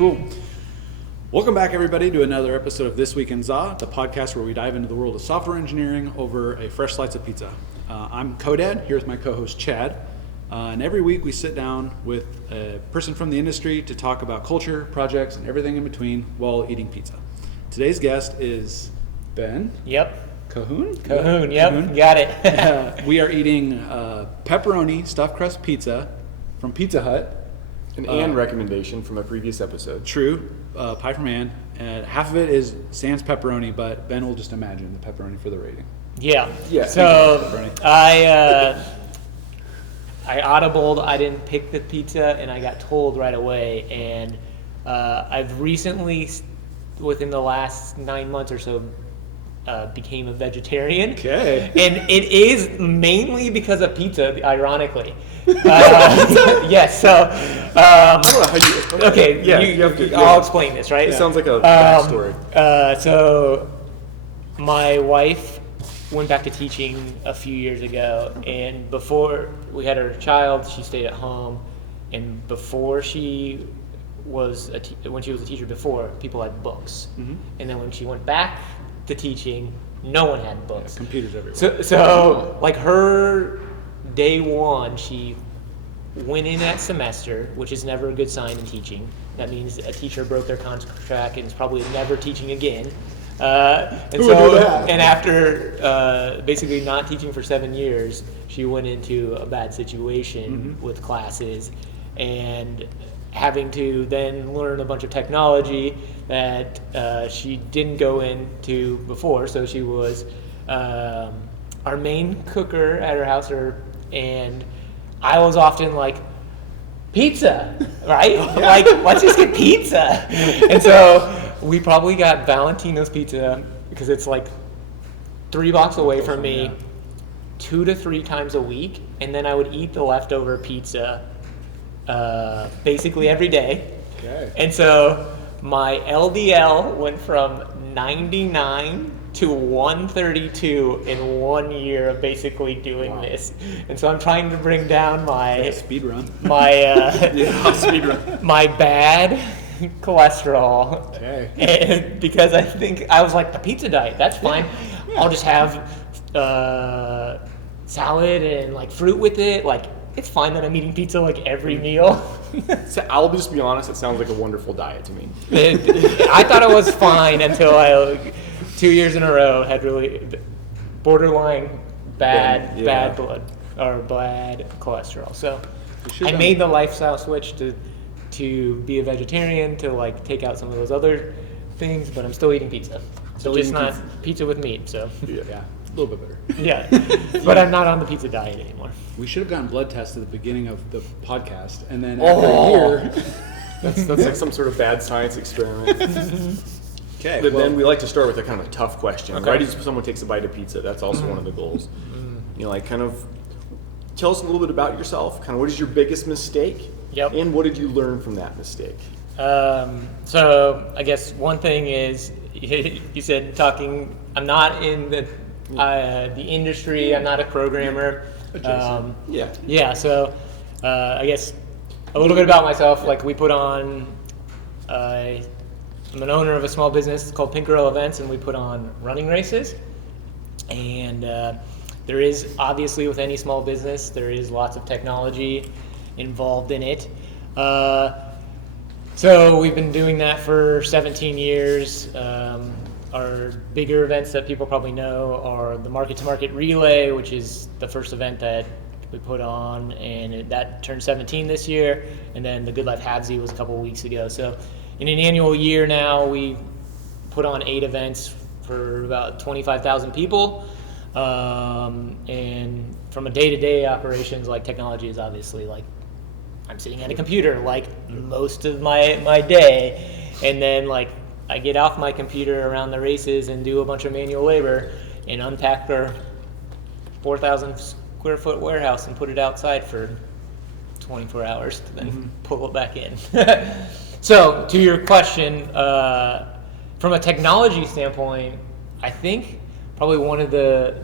Cool. Welcome back, everybody, to another episode of This Week in ZA, the podcast where we dive into the world of software engineering over a fresh slice of pizza. I'm Codad, here with my co-host Chad, and every week we sit down with a person from the industry to talk about culture, projects, and everything in between while eating pizza. Today's guest is Ben. Yep. Cahoon? Cahoon, yep, Cahoon. got it. We are eating pepperoni stuffed crust pizza from Pizza Hut. An Ann recommendation from a previous episode. True, pie from Ann. And half of it is sans pepperoni, but Ben will just imagine the pepperoni for the rating. Yeah. Yeah. So I audibled. I didn't pick the pizza, and I got told right away. And I've recently, within the last 9 months or so, became a vegetarian. Okay. And it is mainly because of pizza, ironically. Yes. So. I don't know how you. Okay. Yeah. I'll explain this. Right. It sounds like a backstory. So my wife went back to teaching a few years ago, and before we had our child, she stayed at home. And before she was when she was a teacher before, people had books. Mm-hmm. And then when she went back to teaching, no one had books. Yeah, computers everywhere. So like her day one, she went in that semester, which is never a good sign in teaching. That means a teacher broke their contract and is probably never teaching again. And after basically not teaching for 7 years, she went into a bad situation with classes and having to then learn a bunch of technology that she didn't go into before. So she was our main cooker at her house, and I was often like, pizza, right? Like, let's just get pizza. And so we probably got Valentino's pizza because it's like 3 blocks away from me 2 to 3 times a week. And then I would eat the leftover pizza basically every day. Okay. And so my LDL went from 99 to 132 in 1 year of basically doing this. And so I'm trying to bring down my speed run. Speed run. My bad cholesterol. Okay. And because I think I was like, the pizza diet, that's fine. Yeah. I'll just have salad and like fruit with it. Like, it's fine that I'm eating pizza like every meal. So I'll just be honest, it sounds like a wonderful diet to me. I thought it was fine until I 2 years in a row had really borderline bad blood or bad cholesterol. So I made the lifestyle switch to be a vegetarian, to like take out some of those other things, but I'm still eating pizza. So just not pizza with meat. So yeah, a little bit better. Yeah, but I'm not on the pizza diet anymore. We should have gotten blood tests at the beginning of the podcast, and then after a year. That's like some sort of bad science experiment. Okay. But then we like to start with a kind of a tough question. Okay. Right as someone takes a bite of pizza, that's also one of the goals. You know, like kind of tell us a little bit about yourself. Kind of what is your biggest mistake? Yep. And what did you learn from that mistake? So I guess one thing is you said talking. I'm not in the industry. I'm not a programmer. Yeah. So I guess a little bit about myself. Like we put on. I'm an owner of a small business called Pink Girl Events, and we put on running races. And there is, obviously, with any small business, there is lots of technology involved in it. So we've been doing that for 17 years. Our bigger events that people probably know are the Market to Market Relay, which is the first event that we put on, and that turned 17 this year. And then the Good Life Halvesy was a couple of weeks ago. So in an annual year now, we put on 8 events for about 25,000 people. And from a day-to-day operations, like technology is obviously like, I'm sitting at a computer like most of my day. And then like I get off my computer around the races and do a bunch of manual labor and unpack our 4,000 square foot warehouse and put it outside for 24 hours to then pull it back in. So to your question, from a technology standpoint, I think probably one of there's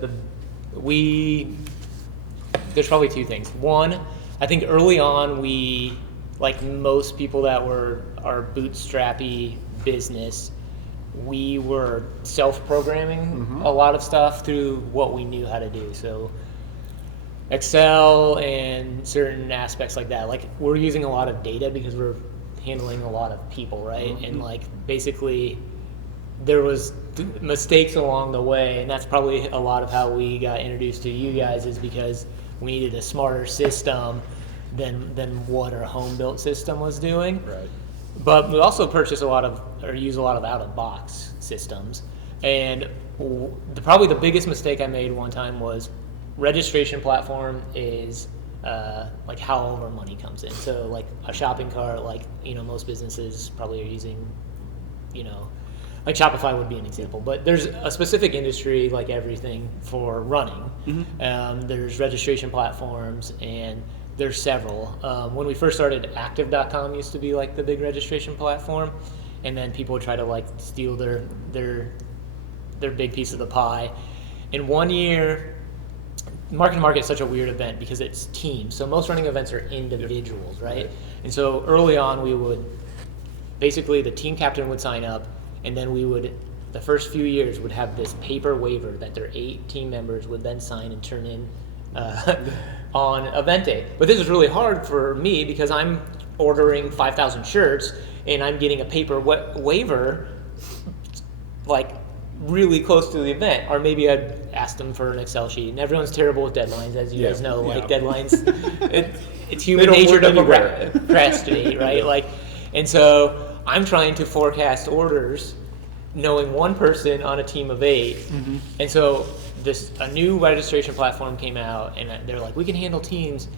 probably 2 things. One, I think early on we like most people that were our bootstrappy business, we were self-programming a lot of stuff through what we knew how to do. So Excel and certain aspects like that. Like we're using a lot of data because we're handling a lot of people, right? And like basically there was mistakes along the way, and that's probably a lot of how we got introduced to you guys, is because we needed a smarter system than what our home built system was doing. Right. But we also purchase a lot of, or use a lot of out of box systems. And probably the biggest mistake I made one time was registration platform is like how all of our money comes in. So like a shopping cart, like, you know, most businesses probably are using, you know, like Shopify would be an example, but there's a specific industry like everything for running. There's registration platforms, and there's several. When we first started, Active.com used to be like the big registration platform, and then people would try to like steal their big piece of the pie. In 1 year, Market to Market is such a weird event because it's teams. So most running events are individuals, right? And so early on, we would basically, the team captain would sign up, and then we would, the first few years, would have this paper waiver that their 8 team members would then sign and turn in on event day. But this is really hard for me because I'm ordering 5,000 shirts and I'm getting a paper waiver like really close to the event. Or maybe I'd ask them for an Excel sheet, and everyone's terrible with deadlines, as you guys know. Like deadlines, it's human nature to procrastinate, right? Like, and so I'm trying to forecast orders knowing one person on a team of 8. And so a new registration platform came out, and they're like, we can handle teams.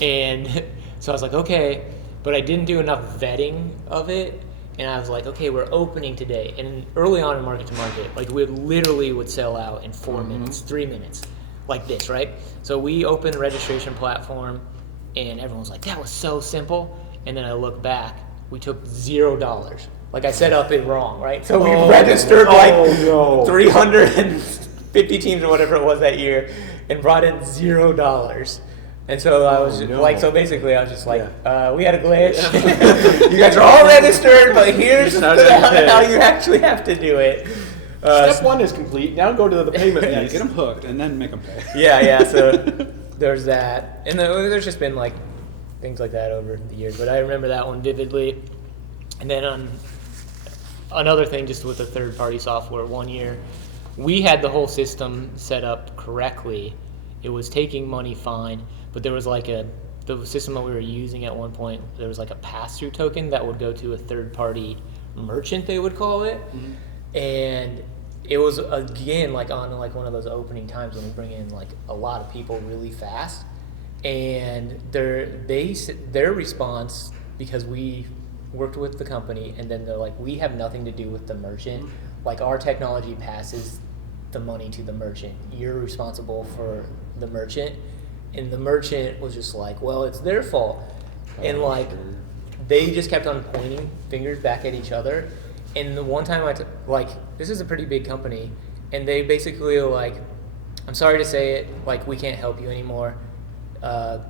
And so I was like, okay, but I didn't do enough vetting of it. And I was like, okay, we're opening today. And early on in Market to Market, like we literally would sell out in 4 minutes, 3 minutes, like this, right? So we opened a registration platform, and everyone was like, that was so simple. And then I look back, we took $0. Like I set up it wrong, right? So we registered 350 teams or whatever it was that year, and brought in $0. And so I was like, so basically I was just like, we had a glitch. You guys are all registered, but here's how you actually have to do it. Step 1 is complete. Now go to the payment piece. Get them hooked and then make them pay. Yeah. So there's that, and there's just been like things like that over the years. But I remember that one vividly. And then another thing, just with the third-party software, 1 year, we had the whole system set up correctly. It was taking money fine, but there was like the system that we were using at one point, there was like a pass-through token that would go to a third-party merchant, they would call it. And it was, again, like on like one of those opening times when we bring in like a lot of people really fast. And their response, because we worked with the company, and then they're like, we have nothing to do with the merchant. Like our technology passes the money to the merchant. You're responsible for the merchant. And the merchant was just like, well, it's their fault. And like, they just kept on pointing fingers back at each other. And the one time like, this is a pretty big company, and they basically were like, I'm sorry to say it, like, we can't help you anymore.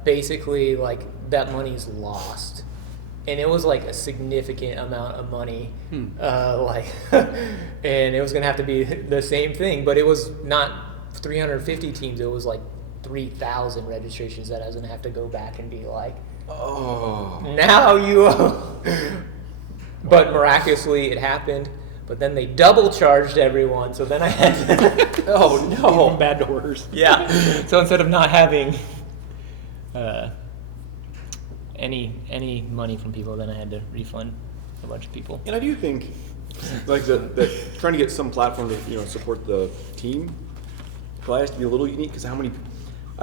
Basically, like, that money's lost. And it was like a significant amount of money, and it was gonna have to be the same thing, but it was not 350 teams, it was like 3,000 registrations that I was gonna have to go back and be like, now you owe. But miraculously it happened, but then they double charged everyone, so then I had to From bad to worse. Yeah. So instead of not having any money from people, then I had to refund a bunch of people. And I do think, like, that trying to get some platform to support the team probably has to be a little unique, because I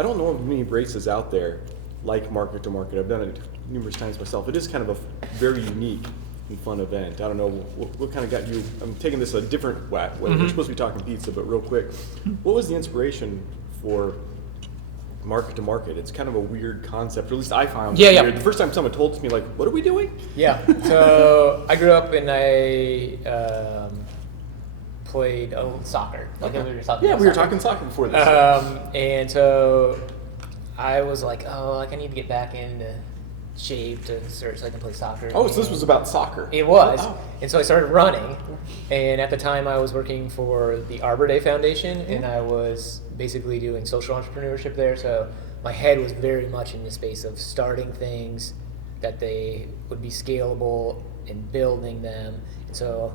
don't know of many braces out there like Market to Market. I've done it numerous times myself. It is kind of a very unique and fun event. I don't know what kind of got you. I'm taking this a different way. We're supposed to be talking pizza, but real quick, what was the inspiration for Market to Market? It's kind of a weird concept, or at least I found it weird. The first time someone told me, like, what are we doing? Yeah. So I grew up and I played soccer. Like we were talking. Yeah, we were talking soccer before this. And so I was like, I need to get back into shape so I can play soccer. Oh, so this was about soccer. It was. Oh. And so I started running. And at the time I was working for the Arbor Day Foundation, and I was basically doing social entrepreneurship there. So my head was very much in the space of starting things that they would be scalable and building them. And so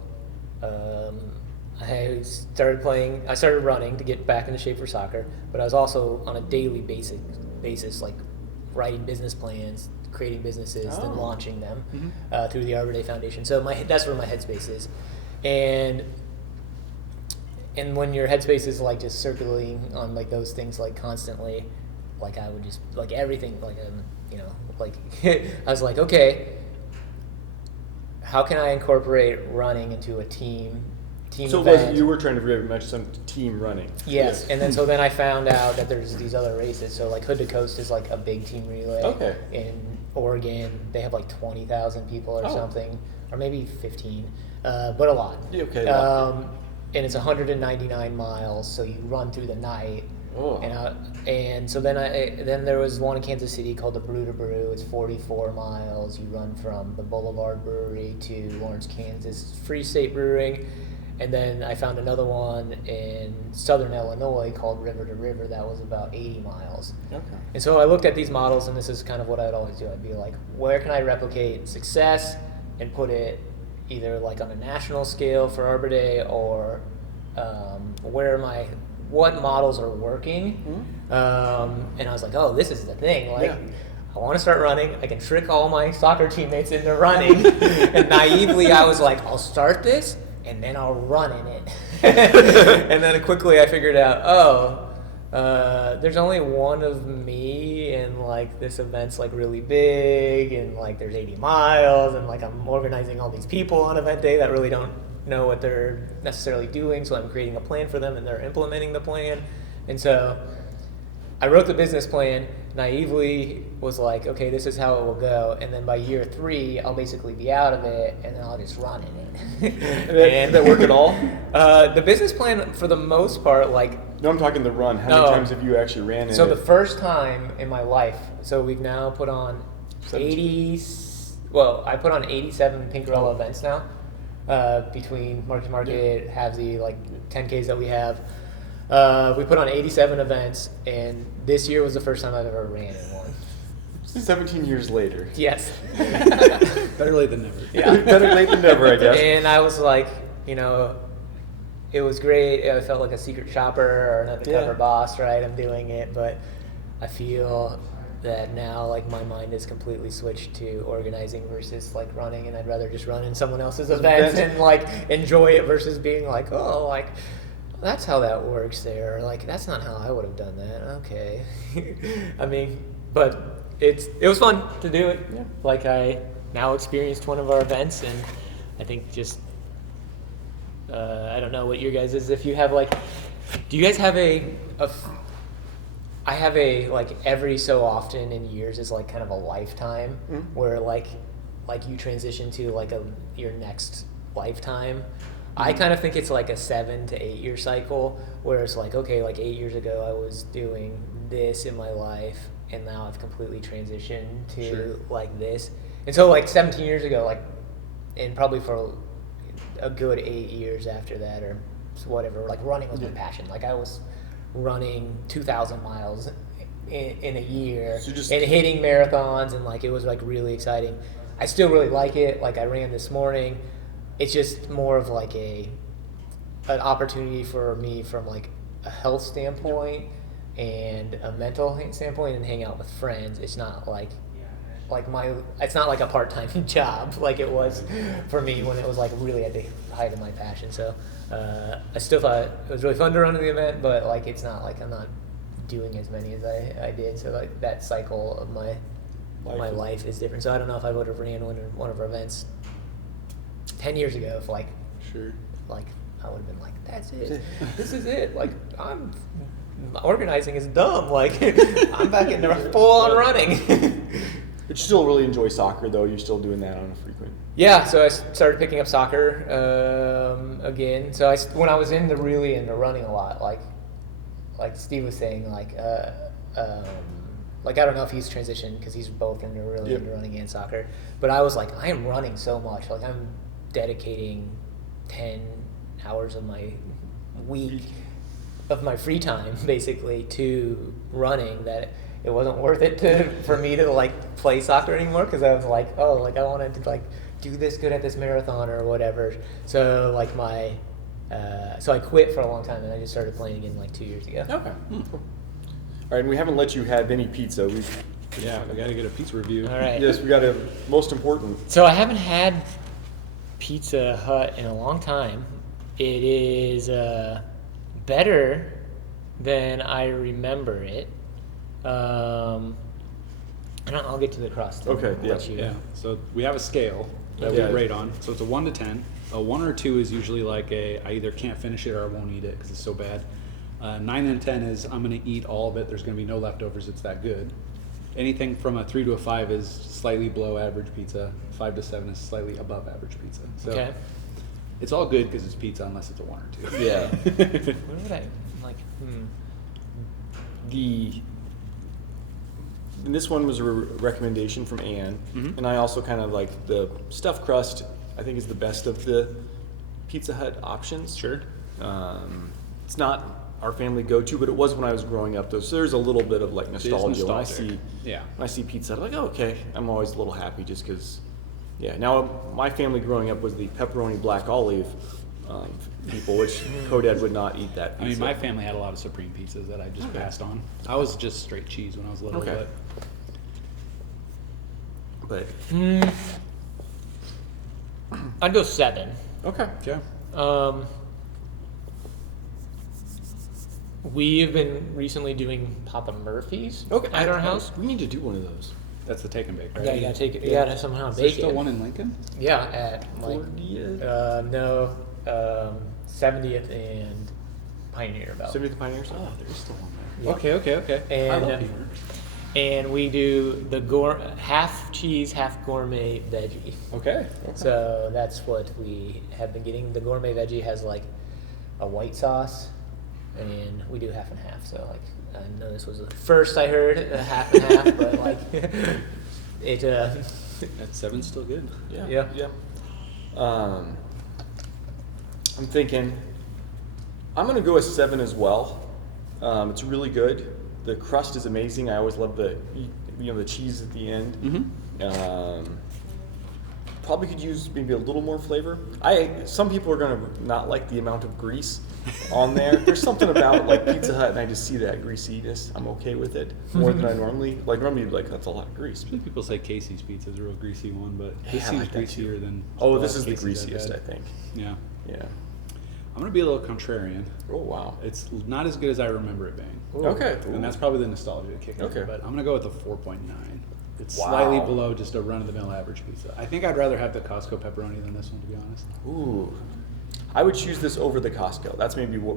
I started running to get back into shape for soccer, but I was also on a daily basis like writing business plans, creating businesses, then launching them through the Arbor Day Foundation. So that's where my headspace is. And when your headspace is like just circulating on like those things like constantly, like I would just like everything like like I was like, okay, how can I incorporate running into a team So event? you were trying to very much some team running. Yes, and then I found out that there's these other races. So like Hood to Coast is like a big team relay. Okay. In Oregon, they have like 20,000 people or something, or maybe 15, but a lot. Yeah, okay. And it's 199 miles, so you run through the night. Oh. And so then there was one in Kansas City called the Brew to Brew. It's 44 miles. You run from the Boulevard Brewery to Lawrence, Kansas Free State Brewing. And then I found another one in southern Illinois called River to River that was about 80 miles. Okay. And so I looked at these models, and this is kind of what I'd always do. I'd be like, where can I replicate success and put it either like on a national scale for Arbor Day, or what models are working? And I was like, oh, this is the thing. Like, Yeah. I want to start running. I can trick all my soccer teammates into running. And naively, I was like, I'll start this, and then I'll run in it. And then quickly I figured out, there's only one of me, and like this event's like really big, and like there's 80 miles, and like I'm organizing all these people on event day that really don't know what they're necessarily doing, so I'm creating a plan for them and they're implementing the plan. And so I wrote the business plan, naively was like, okay, this is how it will go, and then by year 3 I'll basically be out of it, and then I'll just run in it. Did that work at all? The business plan, for the most part, like, No, I'm talking the run. How many times have you actually ran in so it? the first time in my life, so we've now put on 80, well, I put on 87 Pinkarella events now, between Market to Market, Havsy, like 10Ks that we have. We put on 87 events, and this year was the first time I've ever ran in one. 17 years later. Yes. Better late than never. Yeah. Better late than never, I guess. And I was like, it was great. I felt like a secret shopper or an undercover boss, right? I'm doing it, but I feel that now, like, my mind is completely switched to organizing versus like running, and I'd rather just run in someone else's events and like enjoy it versus being like, oh, like, that's how that works there. Like, that's not how I would have done that. Okay. I mean, but it was fun to do it. Yeah. Like, I now experienced one of our events, and I think just I don't know what your guys is. If you have like, do you guys have I have a like every so often in years is like kind of a lifetime where like you transition to like your next lifetime. I kind of think it's like a 7 to 8 year cycle where it's like, okay, like 8 years ago I was doing this in my life, and now I've completely transitioned to like this. And so like 17 years ago, like, and probably for a good 8 years after that or whatever, like running was my passion. Like, I was running 2,000 miles in a year and hitting marathons, and like it was like really exciting. I still really like it. Like, I ran this morning. It's just more of like an opportunity for me from like a health standpoint and a mental standpoint, and hang out with friends. It's not like it's not like a part-time job like it was for me when it was like really at the height of my passion. So I still thought it was really fun to run the event, but like it's not like I'm not doing as many as I did. So like that cycle of my life is different. So I don't know if I would have ran one of our events 10 years ago if like I would have been like, that's it. This is it. Like, organizing is dumb. Like, I'm back into full on running. But you still really enjoy soccer, though. You're still doing that on a frequent. Yeah, so I started picking up soccer again. So when I was really into running a lot, like Steve was saying, like like, I don't know if he's transitioned because he's both really Yep. into running and soccer. But I was like, I am running so much. Like, I'm dedicating 10 hours of my week of my free time basically to running, that it wasn't worth it for me to like play soccer anymore, because I was like, oh, like I wanted to like do this good at this marathon or whatever. So like so I quit for a long time, and I just started playing again like 2 years ago. Okay. Cool. All right, and we haven't let you have any pizza. We got to get a pizza review. All right. Yes, we got a most important. So I haven't had Pizza Hut in a long time. It is better than I remember it. I'll get to the crust. and Okay, let yeah. you- Yeah. So we have a scale that Yeah. we rate on. So it's a 1 to 10. A 1 or 2 is usually like I either can't finish it or I won't eat it because it's so bad. 9 and 10 is I'm going to eat all of it. There's going to be no leftovers. It's that good. Anything from a 3 to a 5 is slightly below average pizza. 5 to 7 is slightly above average pizza. So Okay. it's all good because it's pizza unless it's a 1 or 2. Yeah. What would I like? And this one was a recommendation from Anne, Mhm. and I also kind of like the stuffed crust. I think is the best of the Pizza Hut options. Sure. It's not our family go-to, but it was when I was growing up, though. So there's a little bit of like nostalgia when I nostalgic. see Yeah. when I see Pizza Hut. I'm like, oh, okay, I'm always a little happy just because. Yeah. Now my family growing up was the pepperoni black olive people, which Codad would not eat that. I mean, pizza. my family had a lot of Supreme pizzas that I just passed on. I was just straight cheese when I was little, Okay. But I'd go 7. okay. yeah. We have been recently doing Papa Murphy's at our house. We need to do one of those. That's the take and bake, right? Yeah, you gotta take it. You gotta somehow Is there bake still it. one in Lincoln? Yeah, at like 40th? no, 70th and Pioneer Belt. 70th Pioneers? Oh, there's still one there. Yeah. Okay. And I love Beaver. and we do the half cheese, half gourmet veggie. Okay. So that's what we have been getting. The gourmet veggie has like a white sauce, and we do half and half. So like, I know this was the first I heard half and half, but like it. That 7's still good. Yeah. I'm thinking I'm gonna go with 7 as well. It's really good. The crust is amazing. I always love the cheese at the end. Mm-hmm. Probably could use maybe a little more flavor. Some people are gonna not like the amount of grease on there. There's something about like Pizza Hut, and I just see that greasiness. I'm okay with it more than I normally like. Normally, like that's a lot of grease. Usually people say Casey's pizza is a real greasy one, but Yeah, this I seems like that greasier than. Oh, a this lot is of the Casey's I've greasiest, I had. think. Yeah. Yeah. I'm gonna be a little contrarian. Oh wow. It's not as good as I remember it being. Okay. And that's probably the nostalgia kick in, Okay. but I'm gonna go with a 4.9. It's Wow. slightly below just a run-of-the-mill average pizza. I think I'd rather have the Costco pepperoni than this one, to be honest. Ooh, I would choose this over the Costco. That's maybe what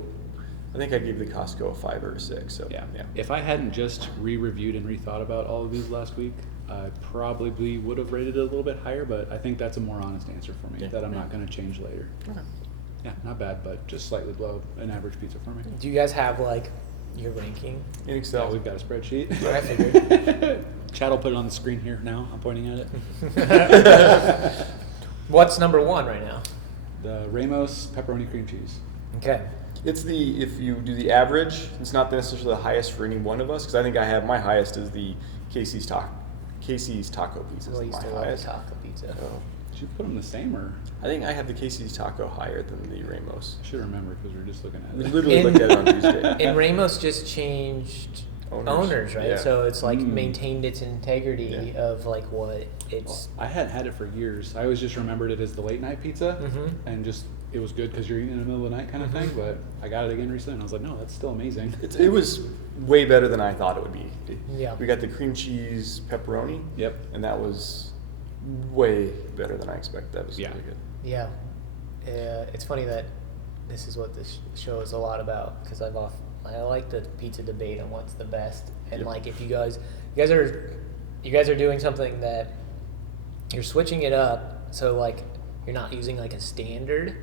I think. I'd give the Costco a 5 or a 6. So Yeah. If I hadn't just re-reviewed and rethought about all of these last week, I probably would have rated it a little bit higher, but I think that's a more honest answer for me, Yeah. that I'm not gonna change later. Okay. Yeah, not bad, but just slightly below an average pizza for me. Do you guys have like your ranking? In So Excel. we've got a spreadsheet. I figured. Chad will put it on the screen here now. I'm pointing at it. What's number 1 right now? The Ramos pepperoni cream cheese. Okay. It's if you do the average, it's not necessarily the highest for any one of us, because I think I have my highest is the Casey's taco pizza. Well, Is you my still love the highest. taco pizza. So, Did you put them the same, or I think I have the Casey's taco higher than the Ramos. I should remember because we were just looking We at it. literally looked at it on Tuesday. And Ramos just changed owners, right? Yeah. So it's like Mm. maintained its integrity Yeah. of like what it's. I hadn't had it for years. I always just remembered it as the late night pizza, Mhm. and just it was good because you're eating in the middle of the night kind of thing. But I got it again recently, and I was like, no, that's still amazing. It was way better than I thought it would be. Yeah. We got the cream cheese pepperoni. Yep. And that was way better than I expected. That was Yeah. really good. Yeah. It's funny that this is what this show is a lot about, because I like the pizza debate on what's the best, and Yep. like if you guys are doing something that you're switching it up, so like you're not using like a standard,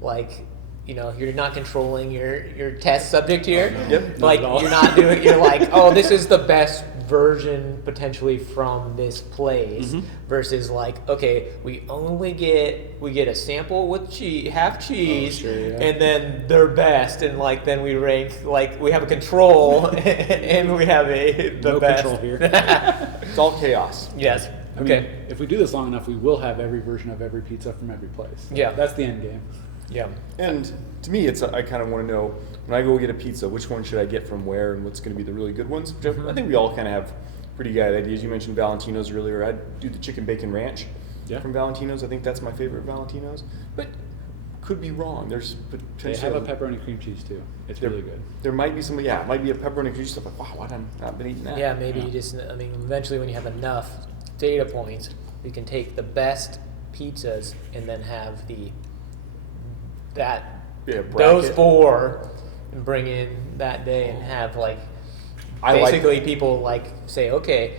like you're not controlling your test subject here. Yep. Like Not at all. you're not doing. You're like, oh, this is the best version potentially from this place. Versus like, okay, we get a sample with half cheese, sure, yeah. and then their best, and like then we rank like we have a control and we have the No best. control here. It's all chaos. Yes. I mean, if we do this long enough, we will have every version of every pizza from every place. Yeah. That's the end game. Yeah. And to me, I kind of want to know, when I go get a pizza, which one should I get from where and what's going to be the really good ones? Which I think we all kind of have pretty good ideas. You mentioned Valentino's earlier. I'd do the chicken bacon ranch from Valentino's. I think that's my favorite Valentino's. But could be wrong. There's They potentially... have a pepperoni cream cheese too. It's really good. There might be some, it might be a pepperoni cream cheese stuff like, wow, why have I not been eating that? Yeah, maybe you just, eventually when you have enough data points, you can take the best pizzas and then have those bracket. 4 and bring in that day and have like, I like- basically people like say, okay,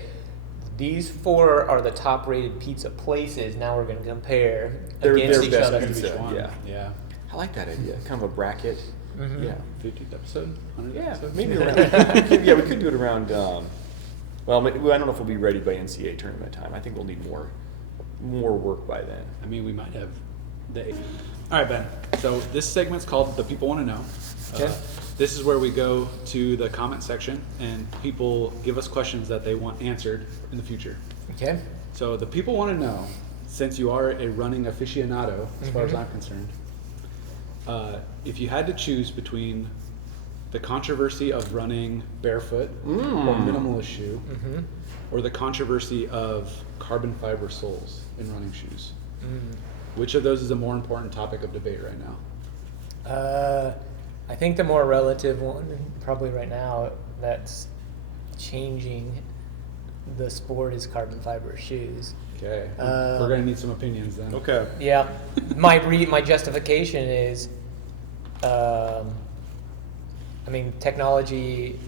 these 4 are the top rated pizza places. Now we're going to compare Their against each best other. pizza. Each one. Yeah. Yeah. I like that idea. Kind of a bracket. Yeah. 50th episode? 100th Yeah, episode? maybe around. We could do it around. Well, I don't know if we'll be ready by NCAA tournament time. I think we'll need more work by then. I mean, we might have the. All right, Ben. So this segment's called "The People Want to Know." Okay. This is where we go to the comment section and people give us questions that they want answered in the future. Okay. So the people want to know, since you are a running aficionado, as far as I'm concerned, if you had to choose between the controversy of running barefoot or minimalist shoe, or the controversy of carbon fiber soles in running shoes, which of those is a more important topic of debate right now? I think the more relative one, probably right now, that's changing the sport is carbon fiber shoes. Okay, we're gonna need some opinions then. Okay. Yeah, my justification is, technology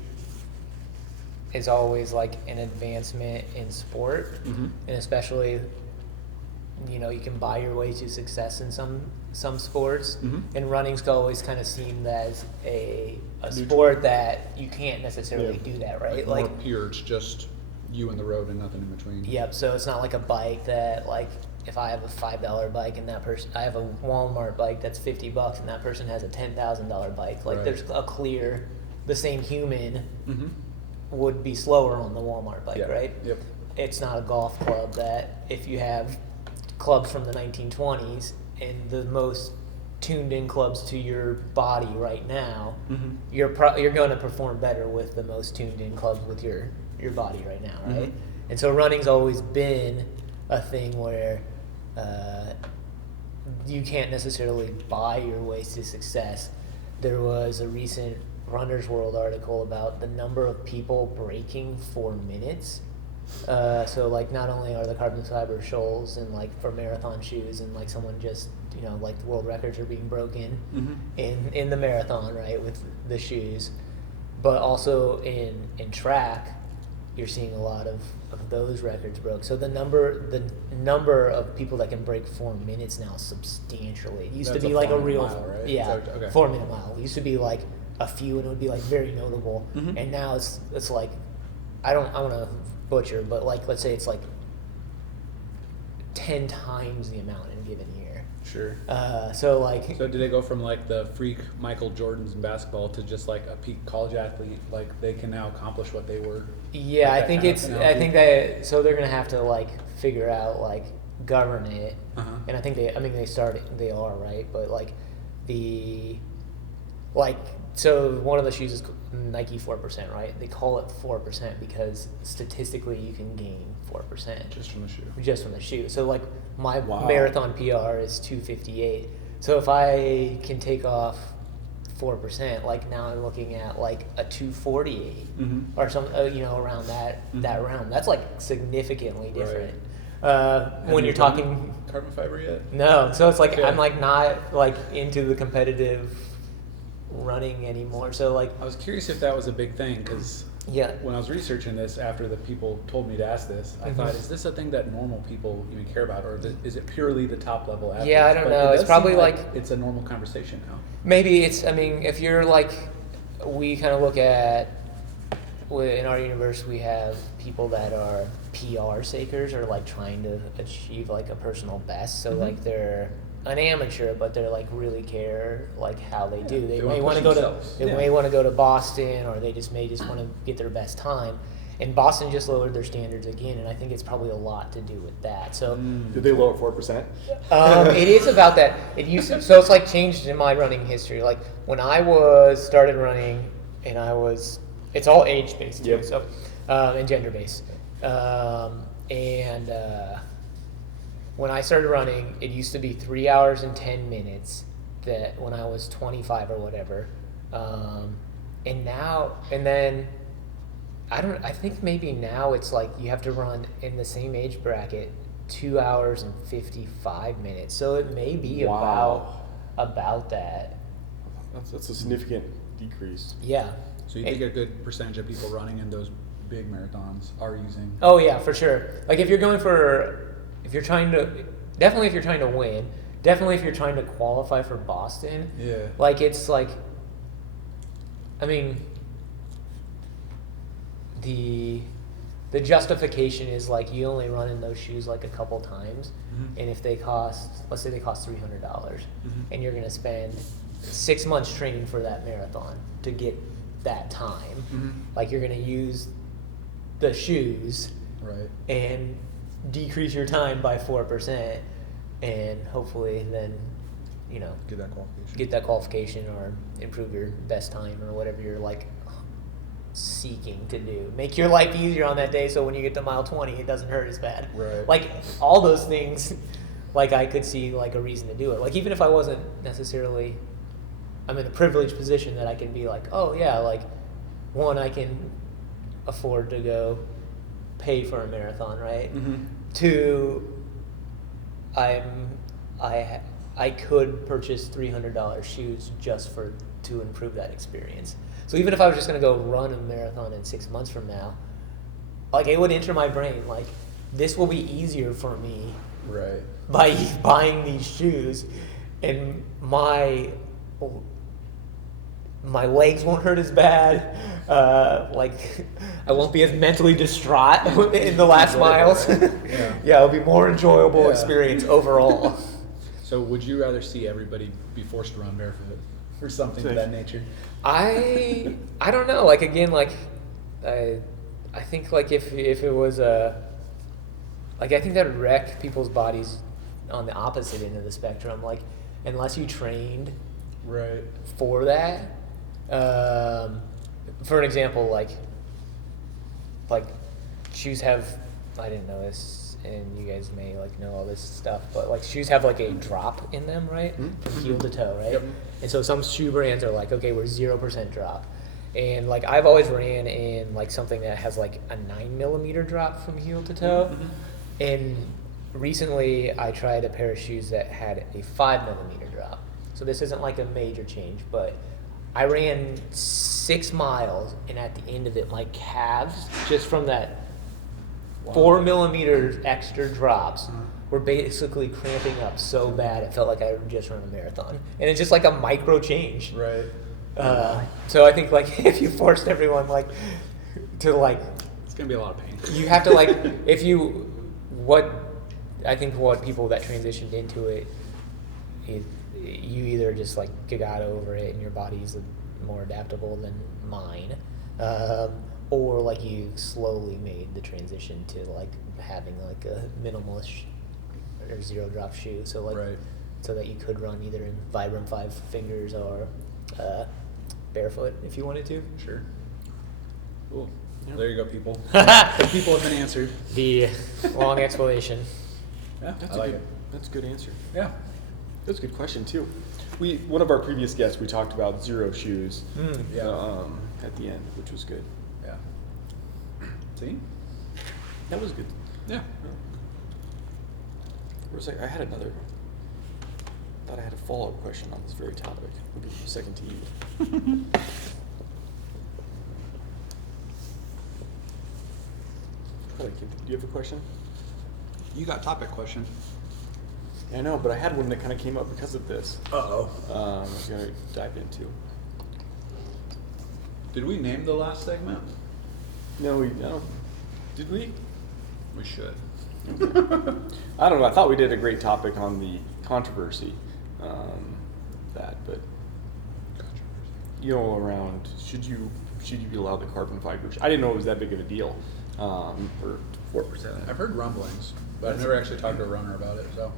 is always like an advancement in sport, and especially, you can buy your way to success in some sports, and running's always kind of seemed as a sport that you can't necessarily do that, right? More pure, it's just you and the road and nothing in between. Yep. So it's not like a bike that, like, if I have a $5 bike and that person, I have a Walmart bike that's $50 and that person has a $10,000 bike. Like, Right. there's the same human would be slower on the Walmart bike, Yeah. right? Yep. It's not a golf club that if you have clubs from the 1920s and the most tuned in clubs to your body right now, you're going to perform better with the most tuned in clubs with your body right now, right? And so running's always been a thing where you can't necessarily buy your way to success. There was a recent Runner's World article about the number of people breaking 4 minutes. So like not only are the carbon fiber soles and like for marathon shoes and like someone just like the world records are being broken in the marathon, right, with the shoes, but also in track you're seeing a lot of those records broke. So the number of people that can break 4 minutes now substantially. It used That's to be a like a 4 minute real mile, right? yeah, Is that- okay. 4 minute mile. It used to be like a few and it would be like very notable. And now it's like I want to butcher, but like let's say it's like 10 times the amount in a given year. Sure. So do they go from like the freak Michael Jordans in basketball to just like a peak college athlete? Like they can now accomplish what they were? yeah, Like I think that kind of it's analogy? I think that so they're gonna have to like figure out like govern it, and I think they are right, but like so one of the shoes is Nike 4%, right? They call it 4% because statistically you can gain 4% Just from the shoe. just from the shoe. So like my Wow. marathon PR is 2:58. So if I can take off 4%, like now I'm looking at like a 2:48 or some, around that realm. That's like significantly different. When you're talking, carbon fiber yet? no. So it's like Okay. I'm like not like into the competitive running anymore. So like I was curious if that was a big thing because Yeah. when I was researching this after the people told me to ask this, I thought, is this a thing that normal people even care about, or is it purely the top level athletes? Yeah, I don't But know. it It's does probably seem like it's a normal conversation now. maybe it's. I mean, if you're like, we kind of look at. In our universe, we have people that are PR sakers or like trying to achieve like a personal best. So like they're an amateur, but they're like really care like how they do. They they may wanna want to push go themselves. to. They may want to go to Boston, or they just want to get their best time. And Boston just lowered their standards again, and I think it's probably a lot to do with that. So Did they lower it 4%? it is about that. It used to, so it's like changed in my running history. Like when I started running, and it's all age based too, Yep. so and gender based. When I started running, it used to be 3 hours and 10 minutes. That when I was 25 or whatever, and then. I think maybe now it's like you have to run in the same age bracket 2 hours and 55 minutes. So it may be Wow. about that. That's a significant decrease. Yeah. So you think a good percentage of people running in those big marathons are using? Oh yeah, for sure. Like if you're trying to win, definitely if you're trying to qualify for Boston. Yeah. Like it's like, I mean, the justification is like you only run in those shoes like a couple times, and if let's say they cost $300, and you're gonna spend 6 months training for that marathon to get that time, like you're gonna use the shoes Right. and decrease your time by 4%, and hopefully then, Get that qualification. get that qualification or improve your best time or whatever you're like seeking to do. Make your life easier on that day so when you get to mile 20 it doesn't hurt as bad. Right. Like all those things, like I could see like a reason to do it. Like even if I wasn't necessarily, I'm in a privileged position that I can be like, oh yeah, like one, I can afford to go pay for a marathon, right? Two, I could purchase $300 shoes just to improve that experience. So even if I was just gonna go run a marathon in 6 months from now, like it would enter my brain like this will be easier for me Right. by buying these shoes, and my legs won't hurt as bad. Like I won't be as mentally distraught in the last miles. Yeah. Yeah, it'll be more enjoyable Yeah. experience overall. So would you rather see everybody be forced to run barefoot or something of that nature? I don't know. Like again, like I think like if it was like I think that would wreck people's bodies on the opposite end of the spectrum. Like unless you trained Right. for that. For an example, like shoes have, I didn't know this, and you guys may like know all this stuff, but like shoes have like a drop in them, right? From heel to toe, right? Yep. And so some shoe brands are like, okay, we're 0% drop. And like I've always ran in like something that has like a 9mm drop from heel to toe. And recently I tried a pair of shoes that had a 5mm drop. So this isn't like a major change, but I ran 6 miles, and at the end of it, my calves, just from that 4mm extra drops, were basically cramping up so bad it felt like I had just run a marathon. And it's just like a micro change. Right. So I think like if you forced everyone like to like, It's gonna be a lot of pain. you have to like I think what people that transitioned into it, you either just like got over it and your body's more adaptable than mine, or like you slowly made the transition to like having like a minimalist or 0 drop shoe, so like Right. so that you could run either in Vibram 5 fingers or barefoot if you wanted to. Sure. Cool. There you go, people. The people have been answered. The long explanation. Yeah, That's I like a good, it. That's a good answer. Yeah. That's a good question too. One of our previous guests, we talked about 0 shoes Yeah. at the end, which was good. Yeah. See? That was good. Yeah. I had another. Thought I had a follow-up question on this very topic. We'll give you a second to eat. Do you have a question? You got topic question. Yeah, I know, but I had one that kind of came up because of this. Uh-oh. I was going to dive into. Did we name the last segment? No, did we? We should. I don't know. I thought we did a great topic on the controversy, but around should you be allowed the carbon fibers? I didn't know it was that big of a deal. For 4%. I've heard rumblings, but I've never actually talked to a runner about it. So,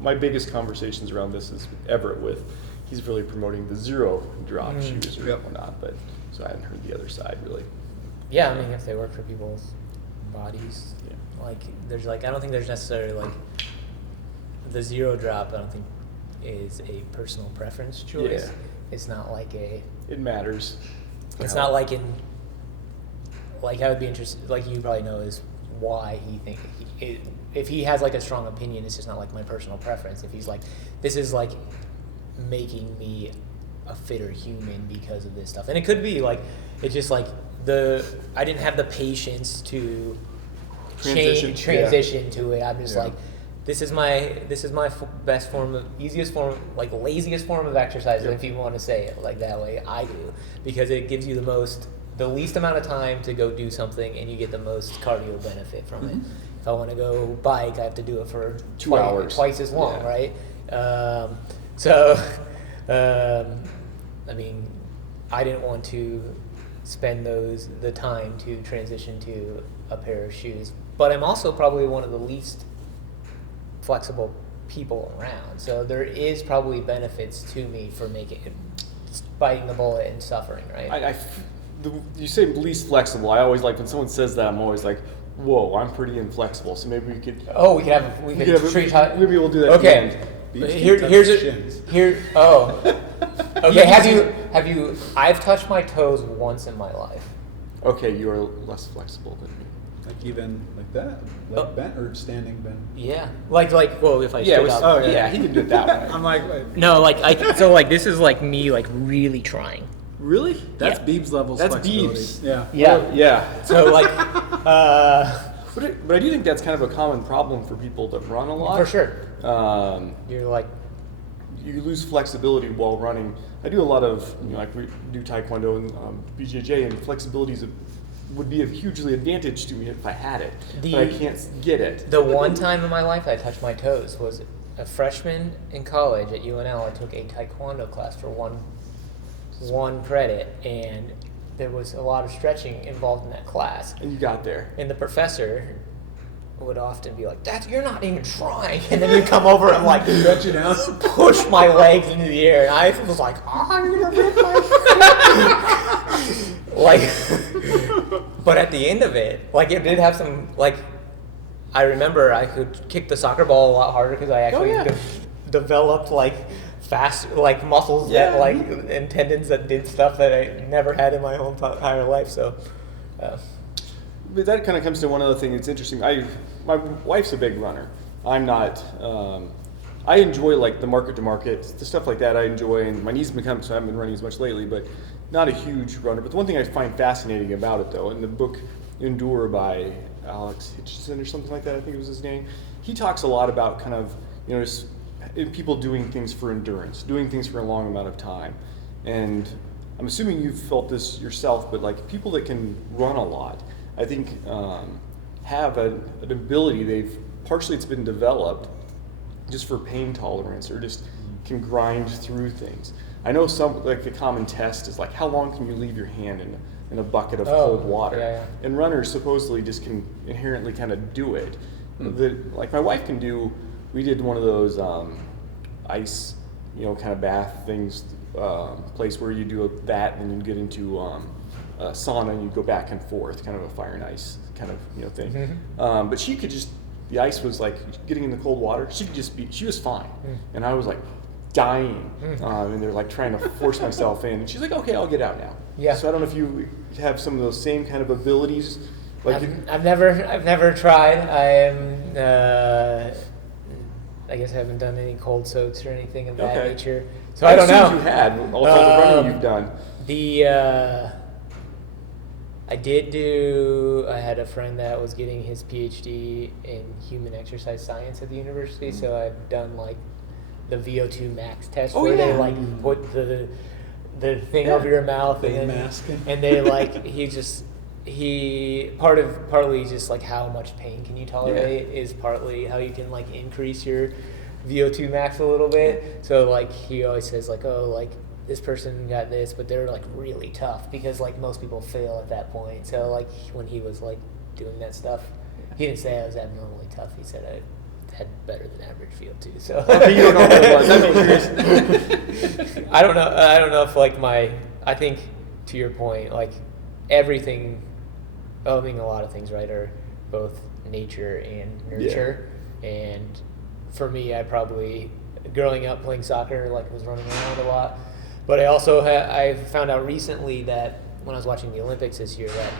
my biggest conversations around this is Everett he's really promoting the zero drop shoes or whatnot, but so I hadn't heard the other side really. Yeah, I mean, if they work for people's bodies, Yeah. I don't think there's necessarily the zero drop. I don't think is a personal preference choice. Yeah. It's not like It matters. It's not like I would be interested. Like you probably know is why he think if he has a strong opinion, it's just not my personal preference. If he's this is making me a fitter human because of this stuff, and it could be it's just I didn't have the patience to transition to it. I'm just this is my best form of easiest form, laziest form of exercise, if you want to say it that way. I do, because it gives you the least amount of time to go do something, and you get the most cardio benefit from it. If I want to go bike, I have to do it for 2 hours, twice as long, right? I mean, I didn't want to spend the time to transition to a pair of shoes, but I'm also probably one of the least flexible people around, so there is probably benefits to me for biting the bullet and suffering, right? You say least flexible. I always when someone says that, I'm always whoa, I'm pretty inflexible. So maybe we could. Oh, we could treat. Maybe we'll do that. Okay. Okay. Have you? I've touched my toes once in my life. Okay, you are less flexible than me. Even that, bent or standing bent. Yeah. Well, if I stood up. Oh yeah, he can do it that way. I'm wait. No, this is me really trying. Really? That's Yeah. Beebs levels. That's flexibility. Beebs. Yeah. Yeah. Well, yeah. So But I do think that's kind of a common problem for people that run a lot. for sure. You're You lose flexibility while running. I do a lot of, we do Taekwondo and BJJ, and flexibility would be a hugely advantage to me if I had it, but I can't get it. The one time in my life I touched my toes was a freshman in college at UNL. I took a Taekwondo class for one credit, and there was a lot of stretching involved in that class. And you got there. And the professor would often be you're not even trying. And then he'd come over and Stretch it out. push my legs into the air. And I was I'm going to rip my but at the end of it, it did have some, I remember I could kick the soccer ball a lot harder because I actually developed, fast, muscles that, and tendons that did stuff that I never had in my whole entire life, so... But that kind of comes to one other thing that's interesting. My wife's a big runner. I'm not. I enjoy the market to market, the stuff like that. I enjoy, and my knees have become, so I haven't been running as much lately. But not a huge runner. But the one thing I find fascinating about it, though, in the book Endure by Alex Hitchison or something like that, I think it was his name. He talks a lot about kind of just people doing things for endurance, doing things for a long amount of time, and I'm assuming you've felt this yourself. But people that can run a lot, I think have an ability. Partially it's been developed just for pain tolerance, or just can grind through things. I know the common test is how long can you leave your hand in a bucket of cold water? Yeah. And runners supposedly just can inherently kind of do it. My wife can do. We did one of those ice, kind of bath things, place where you do that and then get into sauna and you go back and forth, kind of a fire and ice kind of thing. Mm-hmm. But she could just, the ice was getting in the cold water. She was fine, and I was dying, and they're trying to force myself in. And she's okay, I'll get out now. Yeah. So I don't know if you have some of those same kind of abilities. I've never tried. I guess I haven't done any cold soaks or anything of that nature. So I don't know. You had all the running you've done. I had a friend that was getting his PhD in human exercise science at the university, so I've done like the VO2 max test where they like put the thing over your mouth The and mask. and they like partly just like how much pain can you tolerate is partly how you can like increase your VO2 max a little bit. So like he always says like, oh, like this person got this, but they're like really tough because like most people fail at that point. So like when he was like doing that stuff, he didn't say I was abnormally tough. He said I had better than average VO2. So Okay, you don't know what it was. That'd be curious. I don't know if like I think to your point, like everything, owning a lot of things, right, are both nature and nurture. And for me, I probably, growing up playing soccer, like was running around a lot. But I also I found out recently that when I was watching the Olympics this year that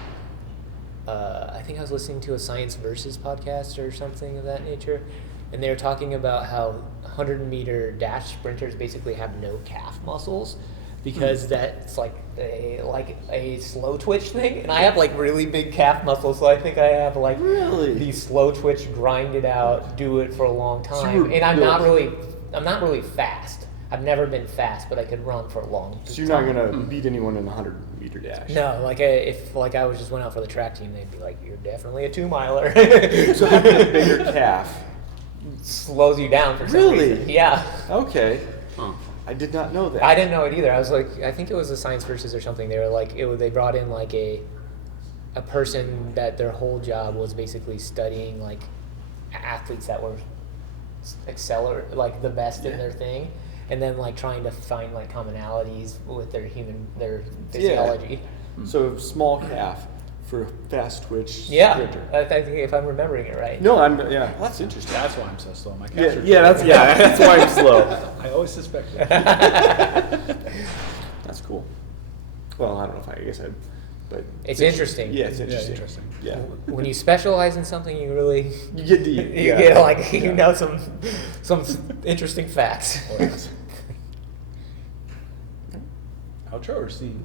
I think I was listening to a Science Versus podcast or something of that nature, and they were talking about how 100-meter dash sprinters basically have no calf muscles because that's like a slow twitch thing, and I have like really big calf muscles, so I think I have like these slow twitch, grind it out, do it for a long time, and I'm not really fast. I've never been fast, but I could run for a long time. So you're not gonna beat anyone in a 100-meter dash. No, like if like I was just went out for the track team, they'd be like, "You're definitely a 2-miler." So having a bigger calf slows you down for some Really? reason. Yeah. Okay. I did not know that. I didn't know it either. I was like, I think it was a Science Versus or something. They were like, they brought in like a person that their whole job was basically studying like athletes that were like the best in their thing, and then like trying to find like commonalities with their physiology. So small calf for fast twitch Yeah, sprinter. I think if I'm remembering it right. No, that's interesting. That's why I'm so slow. My calves are That's why I'm slow. I always suspected. That's cool. Well, I don't know if I guess I'd, but It's interesting. Yeah, it's Yeah, interesting. interesting. Yeah. When you specialize in something, you really You get deep. you get like you know some interesting facts. Outro or scene?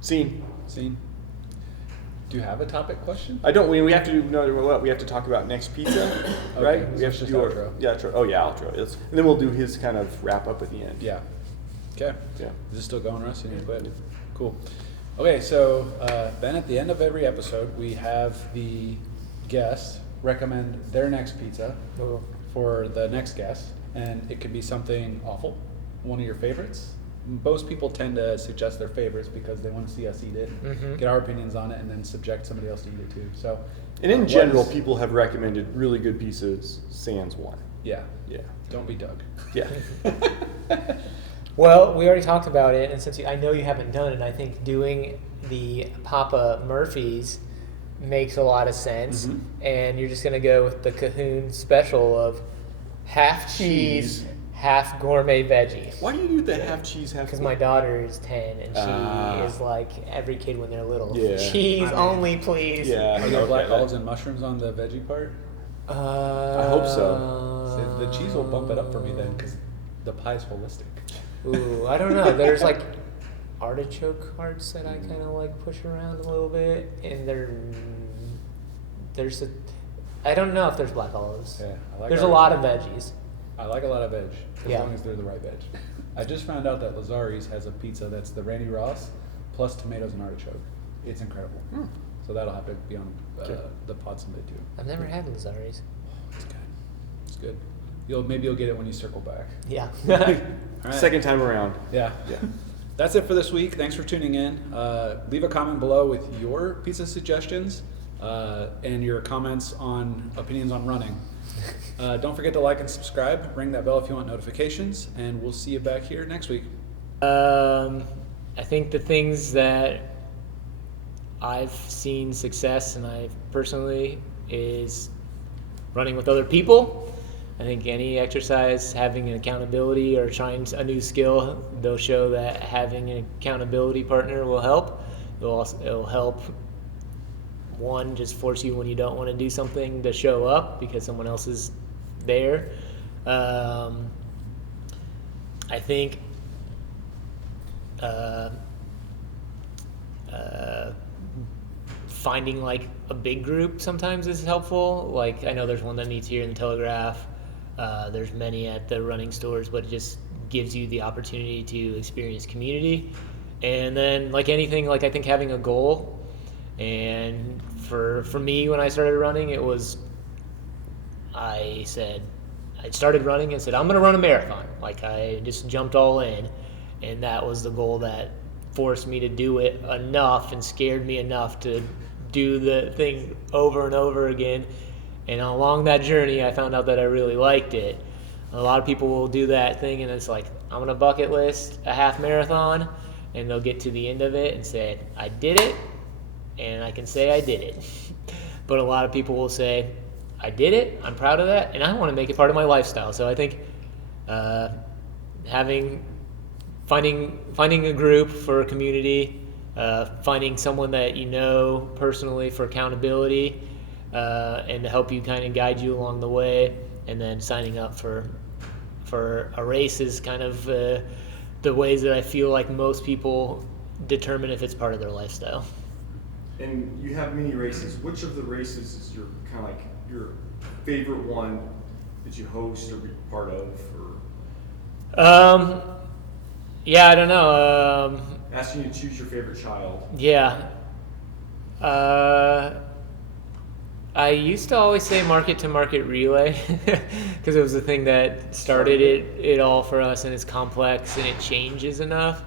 Scene. Scene. Do you have a topic question? I don't. We have to do. No, what we have to talk about next pizza, right? so We have it's to just do our outro. Yeah, outro. Oh yeah, outro. And then we'll do his kind of wrap up at the end. Yeah. Okay. Yeah. Is this still going, Russ? You need to quit? Cool. Okay, so Ben, at the end of every episode, we have the guest recommend their next pizza Ooh. for the next guest, and it could be something awful, one of your favorites. Most people tend to suggest their favorites because they want to see us eat it, get our opinions on it, and then subject somebody else to eat it too. So, And in what general, is- people have recommended really good pizzas. Sans one. yeah, Yeah. don't be Doug. Yeah. Well, we already talked about it, and since I know you haven't done it, I think doing the Papa Murphy's makes a lot of sense. And you're just gonna go with the Cahoon special of half cheese, half gourmet veggie. Why do you do the half cheese, half? Because my daughter is 10 and she Ah. is like every kid when they're little. Yeah. Cheese only, please. Yeah. Are there black okay. olives and mushrooms on the veggie part? I hope So the cheese will bump it up for me then, because the pie's holistic. Ooh, I don't know. There's like artichoke hearts that I kind of like push around a little bit, and there's I don't know if there's black olives. Yeah, I like There's a lot of veggies. I like a lot of veg, as Yeah. long as they're the right veg. I just found out that Lazari's has a pizza that's the Randy Ross plus tomatoes and artichoke. It's incredible. So that'll have to be on the pod someday too. I've never had Lazari's. It's good. It's good. Maybe you'll get it when you circle back. Yeah. All right. Second time around. Yeah. Yeah. That's it for this week. Thanks for tuning in. Leave a comment below with your pizza suggestions and your comments on opinions on running. Don't forget to like and subscribe. Ring that bell if you want notifications, and we'll see you back here next week. I think the things that I've seen success and I personally is running with other people. I think any exercise, having an accountability or trying a new skill, they'll show that having an accountability partner will help. It'll help, one, just force you when you don't want to do something to show up because someone else is there. I think finding like a big group sometimes is helpful. Like I know there's one that meets here in the Telegraph. There's many at the running stores, but it just gives you the opportunity to experience community. And then like anything, like I think having a goal. And for me, when I started running, it was, I started running and said, I'm going to run a marathon. Like I just jumped all in. And that was the goal that forced me to do it enough and scared me enough to do the thing over and over again. And along that journey, I found out that I really liked it. A lot of people will do that thing and it's like, I'm going to bucket list a half marathon, and they'll get to the end of it and say, I did it, and I can say I did it. But a lot of people will say, I did it, I'm proud of that, and I want to make it part of my lifestyle. So I think finding a group for a community, finding someone that you know personally for accountability, and to help you kind of guide you along the way, and then signing up for a race is kind of the ways that I feel like most people determine if it's part of their lifestyle. And you have many races. Which of the races is your kind of like your favorite one that you host or be part of? Or yeah, I don't know. Asking you to choose your favorite child. Yeah. I used to always say market to market relay because it was the thing that started it all for us, and it's complex and it changes enough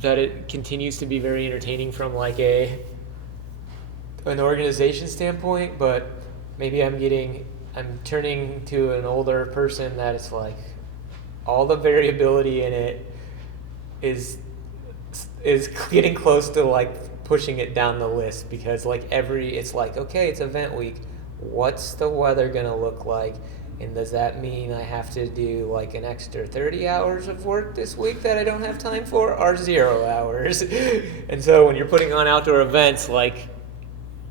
that it continues to be very entertaining from like an organization standpoint. But maybe I'm turning to an older person that it's like all the variability in it is getting close to like pushing it down the list, because like it's like, okay, it's event week, what's the weather gonna look like, and does that mean I have to do like an extra 30 hours of work this week that I don't have time for, or 0 hours? And so when you're putting on outdoor events, like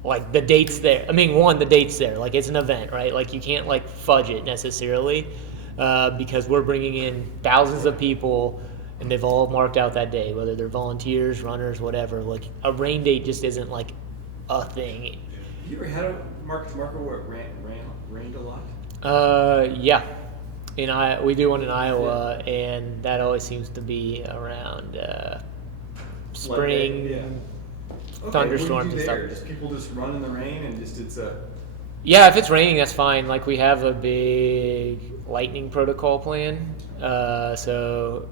the date's there. I mean, the date's there, like it's an event, right? Like you can't like fudge it necessarily, because we're bringing in thousands of people and they've all marked out that day, whether they're volunteers, runners, whatever. Like a rain date just isn't like a thing. Have you ever had a market to market where it rained a lot? Yeah. We do one in Iowa, and that always seems to be around spring, thunderstorms and stuff. Just people just run in the rain and just Yeah, if it's raining, that's fine. Like we have a big lightning protocol plan, so.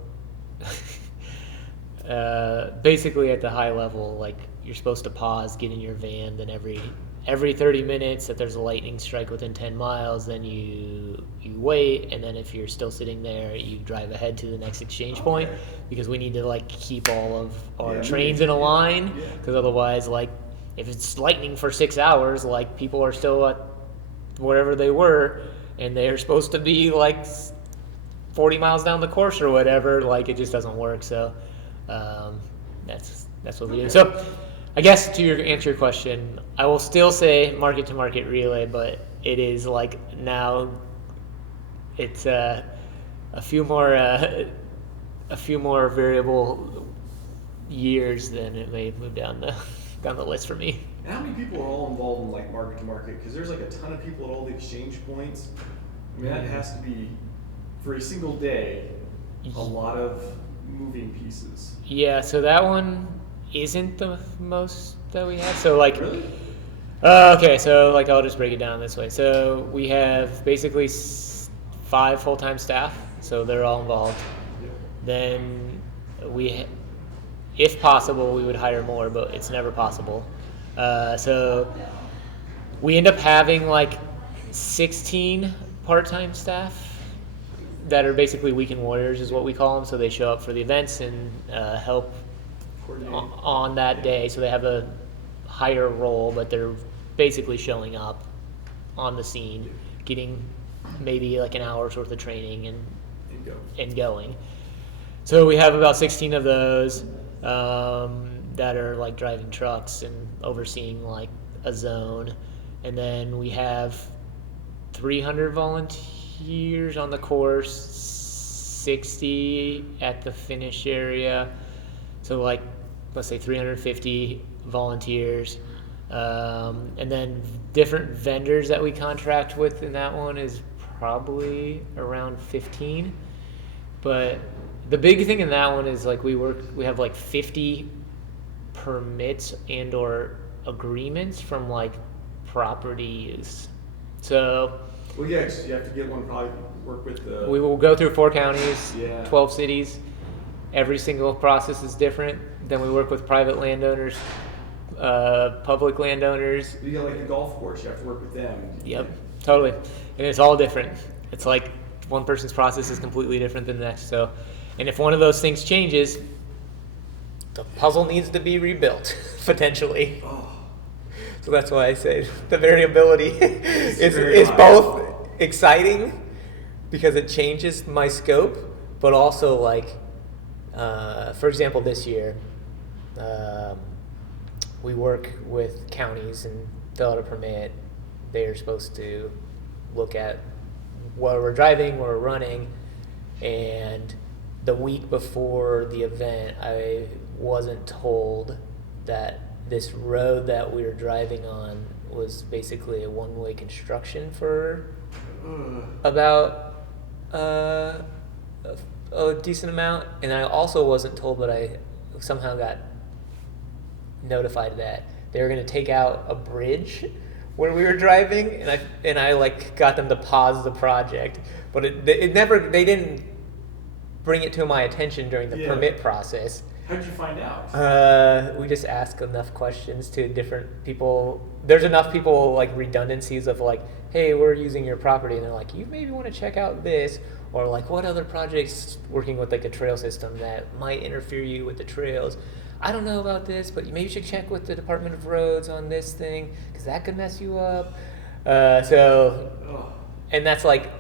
Basically at the high level, like you're supposed to pause, get in your van, then every 30 minutes if there's a lightning strike within 10 miles, then you wait, and then if you're still sitting there, you drive ahead to the next exchange point, because we need to like keep all of our trains in a line, because otherwise, like if it's lightning for 6 hours, like people are still at wherever they were, and they're supposed to be like 40 miles down the course or whatever, like it just doesn't work. So that's what we do. So I guess to answer your question, I will still say market to market relay, but it is like now it's a few more variable years than it may move down the list for me. And how many people are all involved in like market to market? Because there's like a ton of people at all the exchange points. I mean, that has to be, for a single day, a lot of moving pieces. Yeah, so that one isn't the most that we have. So like, Really? Okay, so like I'll just break it down this way. So we have basically 5 full-time staff, so they're all involved. Yeah. Then if possible, we would hire more, but it's never possible. So we end up having like 16 part-time staff that are basically weekend warriors is what we call them. So they show up for the events and help on that day. So they have a higher role, but they're basically showing up on the scene, getting maybe like an hour's worth of training and going. So we have about 16 of those that are like driving trucks and overseeing like a zone. And then we have 300 volunteers on the course, 60 at the finish area. So like, let's say 350 volunteers. And then different vendors that we contract with in that one is probably around 15. But the big thing in that one is like we have like 50 permits and or agreements from like property use. So Well, yeah, 'cause you have to get one, probably work with the. we will go through 4 counties, Yeah. 12 cities. Every single process is different. Then we work with private landowners, public landowners. You got like a golf course, you have to work with them. Yep, totally. And it's all different. It's like one person's process is completely different than the next. So, and if one of those things changes, the puzzle needs to be rebuilt, potentially. Oh, So that's why I say the variability is very high. both exciting because it changes my scope, but also like, for example, this year, we work with counties and fill out a permit. They are supposed to look at where we're driving, where we're running, and the week before the event, I wasn't told that this road that we were driving on was basically a one-way construction for about a decent amount, and I also wasn't told that I somehow got notified that they were going to take out a bridge where we were driving, and I like got them to pause the project, but they didn't bring it to my attention during the permit process. how did you find out? We just ask enough questions to different people. There's enough people like redundancies of like, hey, we're using your property, and they're like, you maybe want to check out this, or like, what other projects working with like a trail system that might interfere you with the trails. I don't know about this, but maybe you should check with the Department of Roads on this thing because that could mess you up. And that's like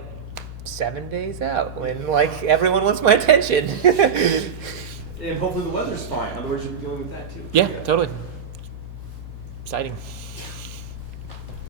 7 days out when like everyone wants my attention. And hopefully the weather's fine, otherwise you'll be dealing with that too. Yeah, totally. Exciting.